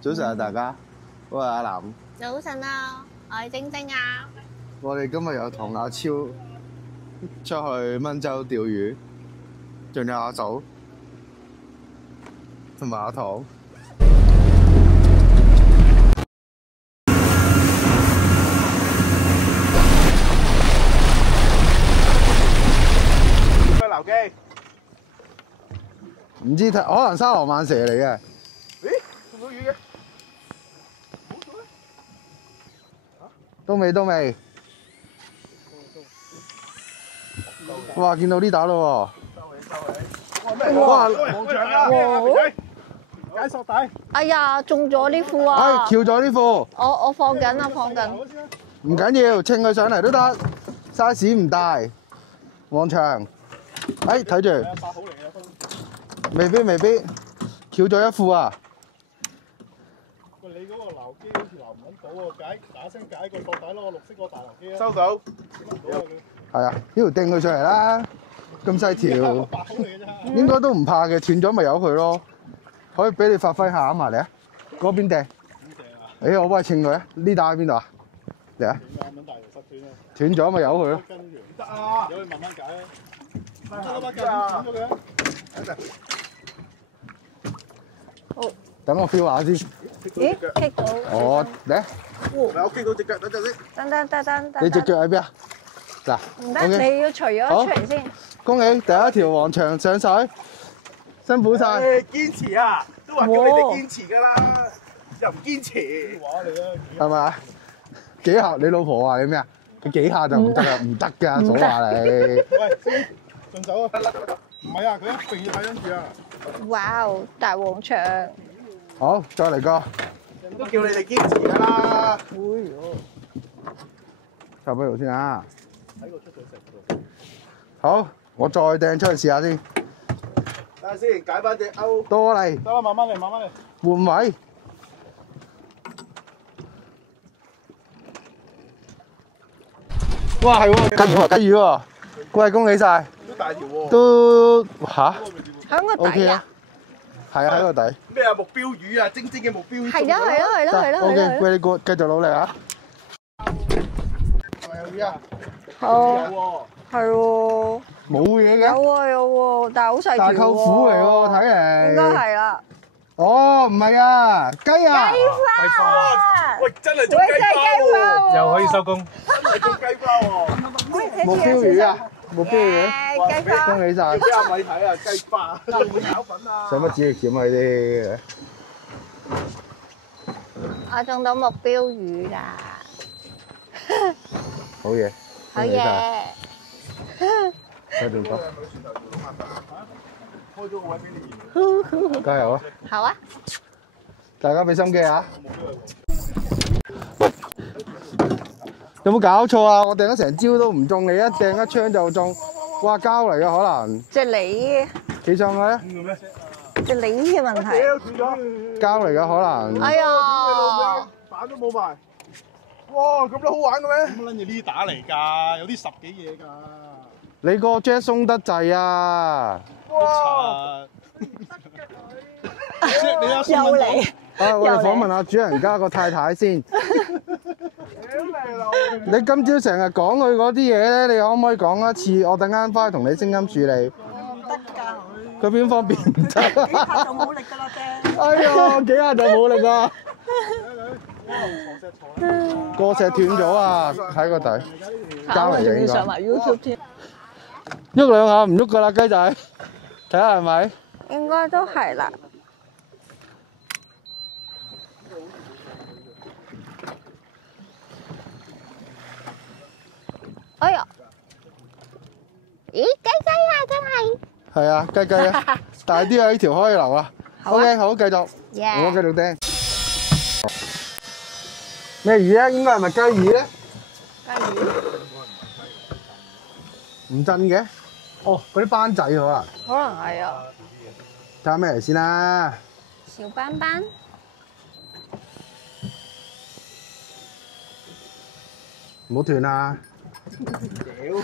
早晨啊，大家，我係阿南。早晨啊，我係晶晶啊。我哋今日又同阿超出去蚊洲釣魚，仲有阿嫂同埋阿糖。咩流機？唔知可能沙羅曼蛇嚟嘅。咦？中到魚嘅？冇咗咩？都未，都未。哇！見到呢打咯喎。哇！望長啊！解索底。哎呀，中咗呢副哎，啊！翹咗呢副。我放緊啊，放緊。唔緊要，稱佢上嚟都得，size 唔大。旺長，哎，睇住。8號嚟嘅都。未必，翹咗一副啊！喂，你嗰個流機好似流唔揾到喎，打聲解個索底咯，綠色個大流機啊！收到。係啊，呢條掟佢上嚟啦，咁細條， 8號嚟嘅啫。應該都唔怕嘅，斷咗咪由佢咯，可以俾你發揮下啊嘛，嚟啊，嗰邊掟。誒，我幫你稱佢啊，呢打喺邊度啊？嚟啊！斷咗咪由佢咯。得啊！有去慢慢解啊！得啦，把架斷咗佢啊！好。等我 feel 下先。咦？棘到。我嚟，我棘到隻腳，等陣先。等。你隻腳喺邊啊？嗱，唔得，你要除咗出嚟先。恭喜第一條黃長上水，辛苦晒。堅持啊！都話叫你哋堅持㗎啦，又唔堅持。話嚟啊！係咪？幾下？你老婆話你咩啊？佢幾下就唔得啊，唔得㗎，嫂話你。喂，順手啊！唔係啊，佢一定要睇跟住啊！哇哦，大黃長。好，再嚟個。都叫你哋堅持㗎啦。插俾度先啊！睇個出水石好，我再掟出去試下先。等下先，解翻隻鈎。多嚟。得啦，慢慢嚟，慢慢嚟。換位。哇，係喎，雞魚喎，喂，恭喜晒。都大條喎。都嚇喺個？O K 底啊啊。係啊，喺個底。咩啊？目標魚啊，晶晶嘅目標魚。係咯。 O K，喂，你繼續努力啊。係咪有魚啊？好。有係喎。冇嘢嘅。有喎，但係好細條喎。大舅父嚟喎，睇嚟。應該係啦。哦，唔係啊，雞啊。雞花。喂，真係做雞花喎！又可以收工。真係做雞花喎！目標魚啊，目標魚。雞花。恭喜晒。俾阿米睇啊，雞花。會唔會炒粉啊？使乜指力鉗啊？呢啲我中到目標魚啦！好嘢，好恭喜晒，嘢。繼續講，開咗個位俾你。加油啊！好啊！大家俾心機啊！有冇搞錯啊？我掟咗成朝都唔中，你一掟一槍就中，哇！膠嚟嘅可能，即係你，企上去啊！即係你嘅問題。膠嚟嘅可能，哎呀！板都冇埋。哇！咁都好玩嘅咩？咁撚嘢呢啲打嚟㗎，有啲10幾嘢㗎。你個 jet 鬆得滯啊！哇！又嚟。啊，我哋訪問下主人家個太太先。你今朝成日講佢嗰啲嘢咧，你可唔可以講一次？我等間翻去同你聲音處理。唔得㗎佢。佢邊方面唔得？幾下就冇力㗎啦啫。哎呀，幾下就冇力啊！個石斷咗啊！喺個底，膠嚟嘅應該。上埋 YouTube 添。喐兩下唔喐㗎啦，雞仔。睇下係咪？應該都係啦。哎呀！咦，雞雞啊，真係。係啊，雞雞啊，大啲啊，呢條可以留啊。OK，好，繼續。我繼續掟。咩魚啊？應該係咪雞魚咧？雞魚。唔震嘅？哦，嗰啲班仔可能。可能係啊。睇下咩嚟先啦。小斑斑。唔好斷啊！屌！唔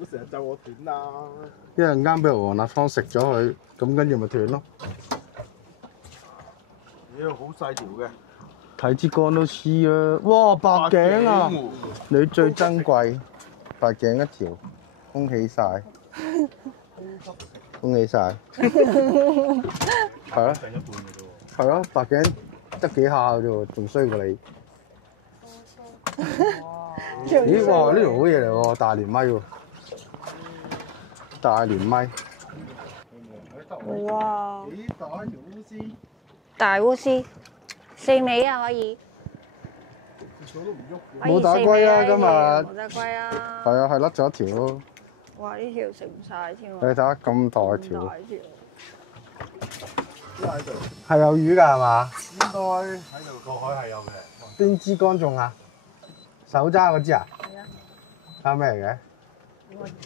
好成日咒我斷啦！一陣間俾黃立芳食咗佢，咁跟住咪斷咯。妖好細條嘅，睇支竿都黐啊！哇，白頸啊！你最珍貴，白頸一條，恭喜晒！恭喜晒！係咯，剩一半嘅啫喎。係咯，白頸得幾下嘅啫喎，仲衰過你。咦！哇！呢條好嘢嚟喎，大連咪喎，大連咪。哇！幾大條烏絲？大烏絲，四尾啊可以。手都唔喐。可以冇打龜啊四尾今日冇打龜啊！係啊，係甩咗一條咯。哇！呢條食唔晒添你喎。睇下咁大條，大條。喺度。係有魚㗎係嘛？應該喺度個海係有嘅。邊支竿中啊？手揸嗰支啊？係啊。睇下咩嚟嘅？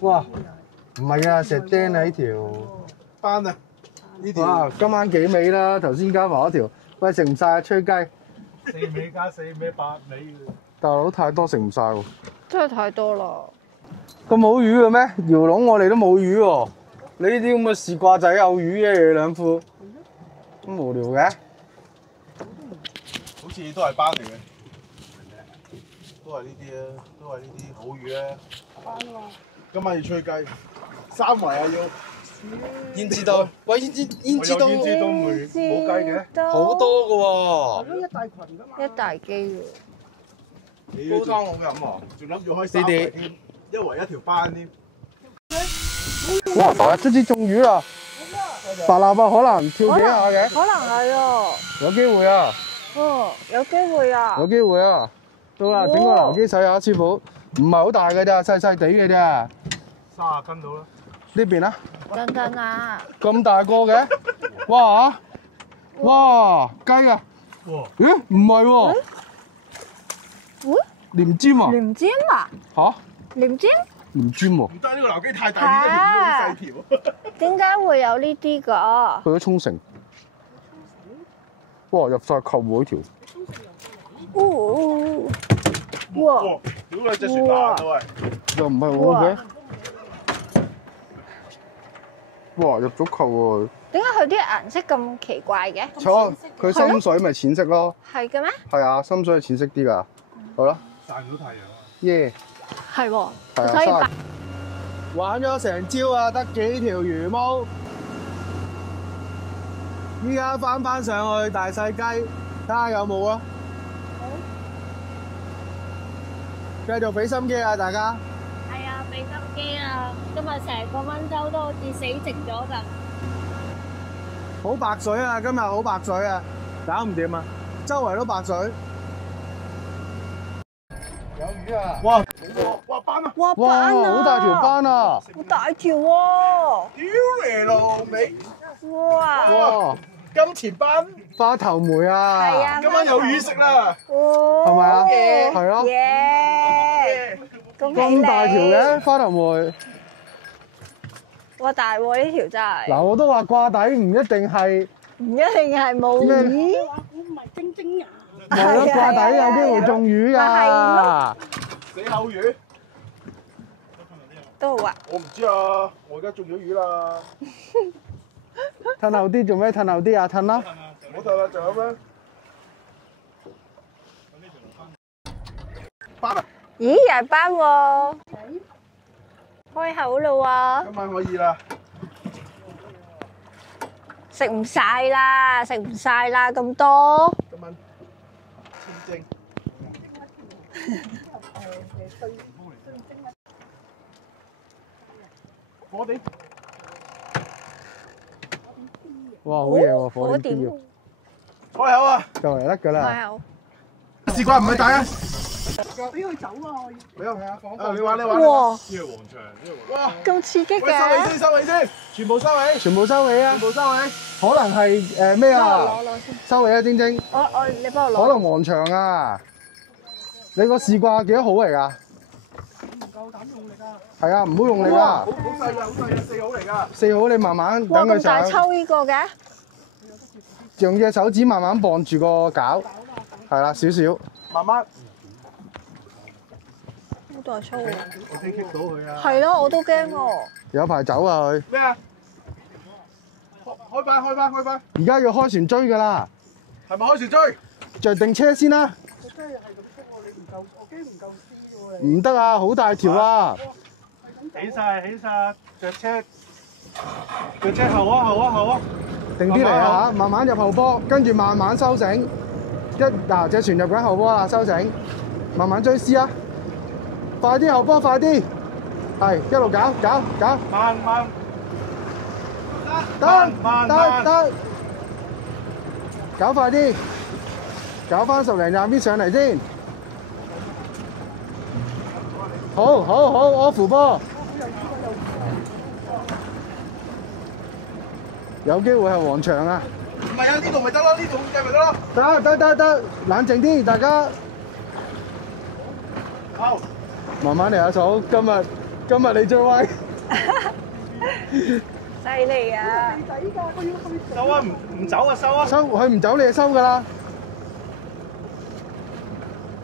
哇！唔係啊，石釘啊呢條。班啊！呢條哇！今晚幾尾啦？頭先加埋一條，喂食唔晒啊？吹雞！ 4尾加4尾8尾嘅。大佬太多食唔晒喎。真係太多啦。咁冇魚嘅咩？搖籠我哋都冇魚喎。你呢啲咁嘅試掛仔有魚嘅，你兩副咁無聊嘅。好似都係班嚟嘅。都係呢啲啊，都係呢啲好魚啊。班喎。今晚要吹雞，3圍啊要。胭脂刀，喂胭脂刀胭脂刀冇雞嘅。好多嘅喎。一大群㗎嘛。一大機喎。煲湯好飲喎。仲諗住開3圍添，一圍一條班添。哇！白日卒之中魚啦！白蠟啊，可能跳幾下嘅，可能係啊。有機會啊，哦，有機會啊。有機會啊！到啦，整個流機洗下，師傅，唔係好大嘅咋，細細地嘅咋。 30斤到啦。呢邊啊？等等啊！咁大個嘅，哇哇雞啊！哇！咦？唔係喎，喂？廉尖啊？廉尖啊？嚇？廉尖？廉尖喎，唔得，呢個流機太大，呢條好細條。點解會有呢啲㗎？去咗沖繩。哇！入晒扣喎呢條。哇！哇！屌你隻船爛到喂！又唔係我嘅。哇！入咗扣喎。點解佢啲顏色咁奇怪嘅？錯，佢深水咪淺色咯。係嘅咩？係啊，深水係淺色啲㗎。好啦，曬唔到太陽啊！係耶！喎，係啊，所以白玩咗成朝啊，得幾條魚毛。依家翻上去大細雞，睇下有冇啊！繼續俾心機啊，大家！係啊，俾心機啊！今日成個溫州都好似死寂咗㗎。好白水啊，今日好白水啊，搞唔掂啊，周圍都白水。有魚啊！哇！哇班啊！哇哇，斑啊！好大條斑啊！好大條喎！屌你老味！哇！哇，金錢班，花頭梅啊！係啊！今晚有魚食啦！係咪啊？係咯。耶！恭喜你！咁大條嘅花頭梅。哇大喎呢條真係。嗱，我都話掛底唔一定係。唔一定係冇魚。係咯，掛底有機會中魚㗎。死口魚，都好啊。我唔知啊，我而家中咗魚啦。褪後啲做咩？褪後啲啊，褪啦。唔好睇啦，就咁啦。班啊！咦，又係斑喎。開口啦喎。今晚可以啦。食唔晒啦，食唔晒啦，咁多。今晚清蒸。火點。哇，好嘢喎，火火點點標，開口啊！就嚟甩㗎啦。開口。試過唔係大啊！俾佢走啊！俾我睇下，啊你玩你玩。哇！呢個黃牆，呢個哇！咁刺激喂，收尾嘅。先，收尾先，全部收尾，全部收尾啊！全部收尾。可能係咩啊？收尾啊，晶晶。你幫我攞。可能黃牆啊！你個試掛幾多號嚟㗎？唔夠膽用力啊！係啊，唔好用力啊！好細㗎，好細㗎，4號嚟㗎。 4號你慢慢哇！等佢咁大上，抽呢個嘅？用隻手指慢慢綁住個絞，係啦，少少。慢慢，好大抽喎。我先 kick 到佢啊！係咯，我都驚喎。有排走啊佢！咩啊？開班，開班，開班！而家要開船追㗎啦！係咪開船追？着定車先啦。個車係咁縮喎，你唔夠，我驚唔夠絲喎。唔得啊，好大條啊！起晒，着車後啊！定啲嚟啊嚇，慢慢入後波，跟住慢慢收繩。嗱隻船入緊後波啦，收繩，慢慢追絲啊！快啲後波，快啲！係一路搞，慢，得，搞快啲，搞翻10零廿米上嚟先。好，我扶波。有機會係黃牆啊！唔係啊，呢度咪得咯，呢度計咪得咯。得，冷靜啲，大家。好，慢慢嚟，阿嫂，今日你最威。犀利啊！仔㗎，我要去收啊，唔走啊，收啊。收，佢唔走你就收㗎啦。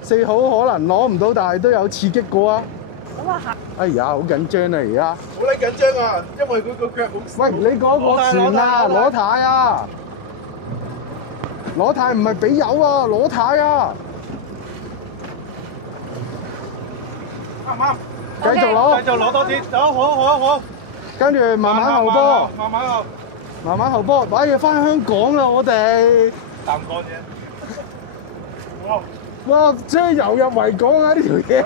4號可能攞唔到，但係都有刺激過啊！咁啊係。哎呀，好緊張啊而家。好撚緊張啊，因為佢個腳好。喂，你嗰個船啊，攞軚啊！攞軚唔係俾油啊，攞軚啊！啱唔啱？繼續攞，繼續攞多啲，走，好。跟住慢慢後波，慢慢後波，擺嘢翻香港啦，我哋。淡乾啫。哇！哇！即係游入維港啊！呢條嘢。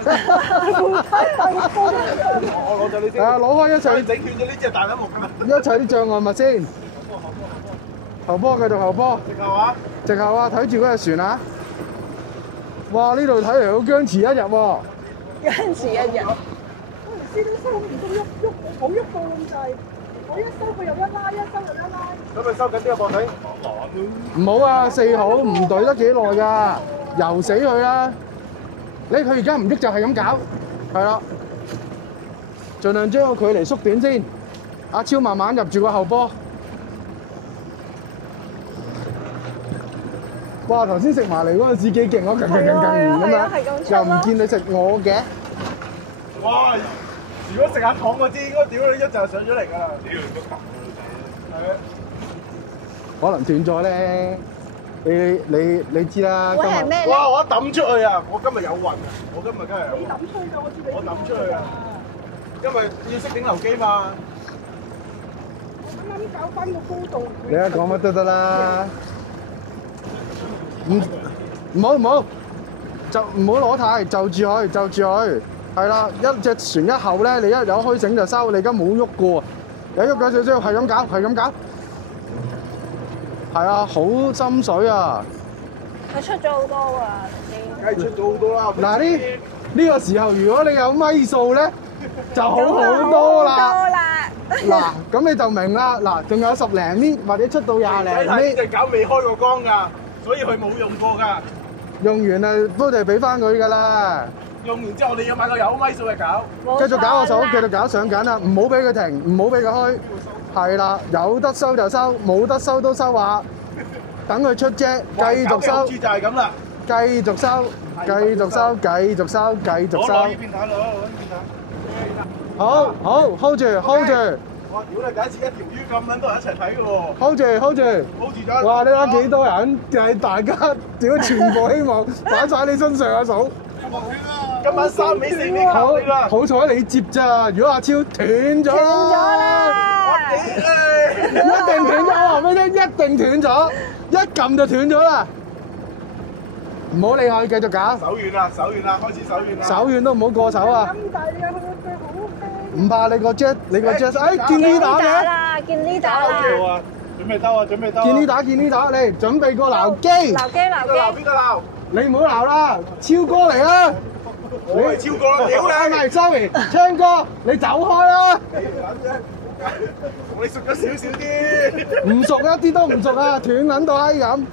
我攞咗呢啲。係啊，攞開一齊整斷咗呢隻大甩木㗎啦。一齊啲障礙物先。後波繼續後波。直後啊！直後啊！睇住嗰隻船啊！哇！呢度睇嚟好僵持一日喎。僵持一日。嗰條絲都收唔到喐，冇喐過咁滯。我一收佢又一拉，一收又一拉。咁咪收緊呢個膊仔。唔好啊！4號唔對得幾耐㗎，游死佢啦！佢而家唔喐就係咁搞，係啦，盡量將個距離縮短先。阿超慢慢入住個後波。哇！頭先食埋嚟嗰陣時幾勁，我勁咁樣，又唔見你食我嘅。哇！如果食下糖嗰啲，應該屌你一就上咗嚟㗎啦。屌都咁嘅係啊！可能斷咗咧，你知啦。會係咩咧？哇！我一抌出去啊！我今日有運啊！我今日梗係有運。你抌出去㗎，我知你。我抌出去啊！因為要識頂流機嘛。我啱啱搞翻個高度。你而家講乜都得啦。唔好，就唔好攞軚，就住佢，係啦。一隻船一後咧，你一有開繩就收，你而家冇喐過，有喐咗少少，係咁搞，係啊，好深水啊！佢出咗好多㗎，梗係出咗好多啦。嗱呢個時候，如果你有米數咧，就好多啦。嗱，咁你就明啦。嗱，仲有10零米或者出到20零米。隻狗未開過缸㗎，所以佢冇用過㗎。用完啊，都係俾翻佢㗎啦。用完之後，你要買個有米數嘅狗。繼續搞個手，繼續搞上緊啦，唔好俾佢停，唔好俾佢開。係啦，有得收就收，冇得收都收下。等佢出啫，繼續收。就係咁啦。繼續收。攞呢邊打，攞呢邊打。好，hold 住。哇！屌你，第一次一條魚咁撚多人一齊睇㗎喎。 hold 住。 hold 住咗。哇！你睇幾多人？係大家屌全部希望擺晒你身上啊，嫂。今晚3尾4尾靠你啦！好彩你接咋，如果阿超斷咗啦，一定斷咗，我話俾你聽，一定斷咗，一撳就斷咗啦。唔好理佢，繼續搞。手軟啦，開始手軟啦。手軟都唔好過手啊！咁大你啊，佢個腳好輕。唔怕你個 jet，哎，見呢打嘅，見呢打啦！準備兜啊！見呢打，嚟準備個撈機。邊個撈？你唔好撈啦，超哥嚟啦！我係超哥啦！屌你！唔係，sorry，昌哥，你走開啦！我哋熟咗少啲。唔熟，一啲都唔熟啊！斷撚到閪咁。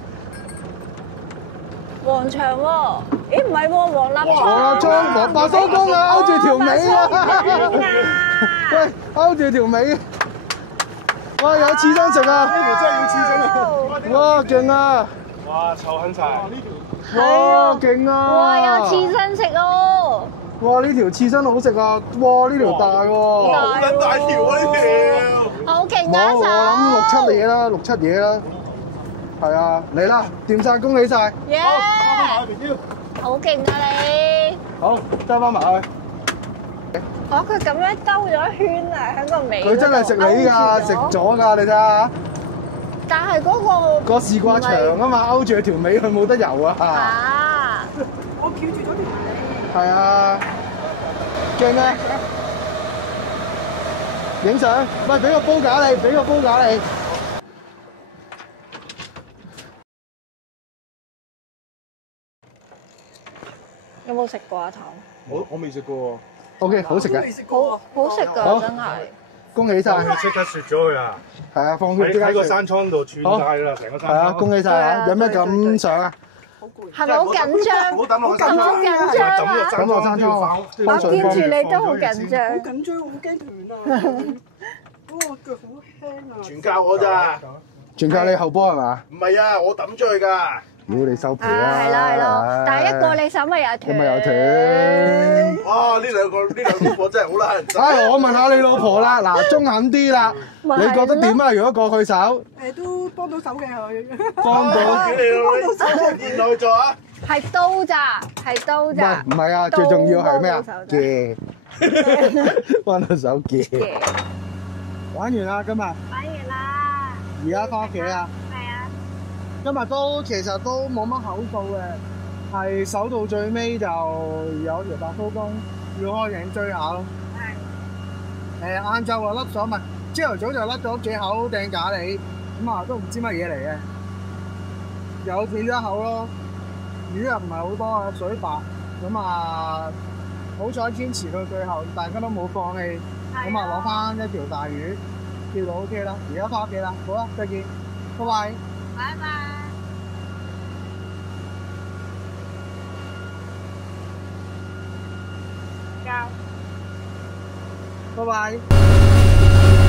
黃長喎，咦唔係喎，黃立黃立白收工啊，勾住條尾啊！喂，勾住條尾。哇，有刺身食啊！呢條真係要刺身啊！哇，勁啊！哇，臭撚晒！哇，勁啊！哇，有刺身食咯！哇，呢條刺身好食啊！哇，呢條大喎！好撚大條啊！呢條。好勁啊！冇，我諗6、7嘢啦，6、7嘢啦。係啊，嚟啦，掂晒，恭喜晒！耶！好勁啊你！好，揸翻埋去。哦，佢咁樣兜咗一圈啊，喺個尾。佢真係食你㗎，食咗㗎，你睇下。但係嗰個試掛長啊嘛，勾住佢條尾，佢冇得游啊。啊！我翹住咗條尾。係啊，驚咩？影相，喂，俾個煲架你，俾個煲架你。有冇食過啊糖？我未食過喎。OK， 好食嘅，好食㗎，真係。恭喜晒！即刻雪咗佢啊！係啊，放血即刻喺個食。山倉度串晒啦，成個山係啊，倉。恭喜晒啊！有咩感想啊？係咪好緊張？唔好抌落個山好倉，緊張啊！抌落山倉啊！我見住你都好緊好張。緊張，好驚斷啊！嗰個腳好輕啊！全靠我咋？全靠你後波係嘛？唔係啊，我抌咗佢㗎。屌你收皮啊，啦！係咯係咯，但係一過你手咪又斷。你咪又斷。哇！呢兩個波真係好啦，唉，我問下你老婆啦，嗱，中肯啲啦，咪係你覺得點啊？如果過佢手，誒都幫到手嘅佢。幫到。你電腦去做啊！係刀咋，係刀唔係咋。唔係啊，最重要係咩啊？刀幫到手嘅，幫到手嘅。玩完啦，今日，玩完啦。而家翻屋企啦。係啊。今日其實都冇乜口數嘅，係守到最尾就有條白鬚公要開影追下咯。係。晏晝就甩咗，咪朝頭早就甩咗幾口掟架你，咁啊都唔知乜嘢嚟嘅，有斷咗一口咯。魚又唔係好多啊，水白，咁啊好彩堅持到最後，大家都冇放棄，咁啊攞翻一條大魚，釣到 OK 啦。而家翻屋企啦，好啦，再見，拜拜。拜拜。拜拜。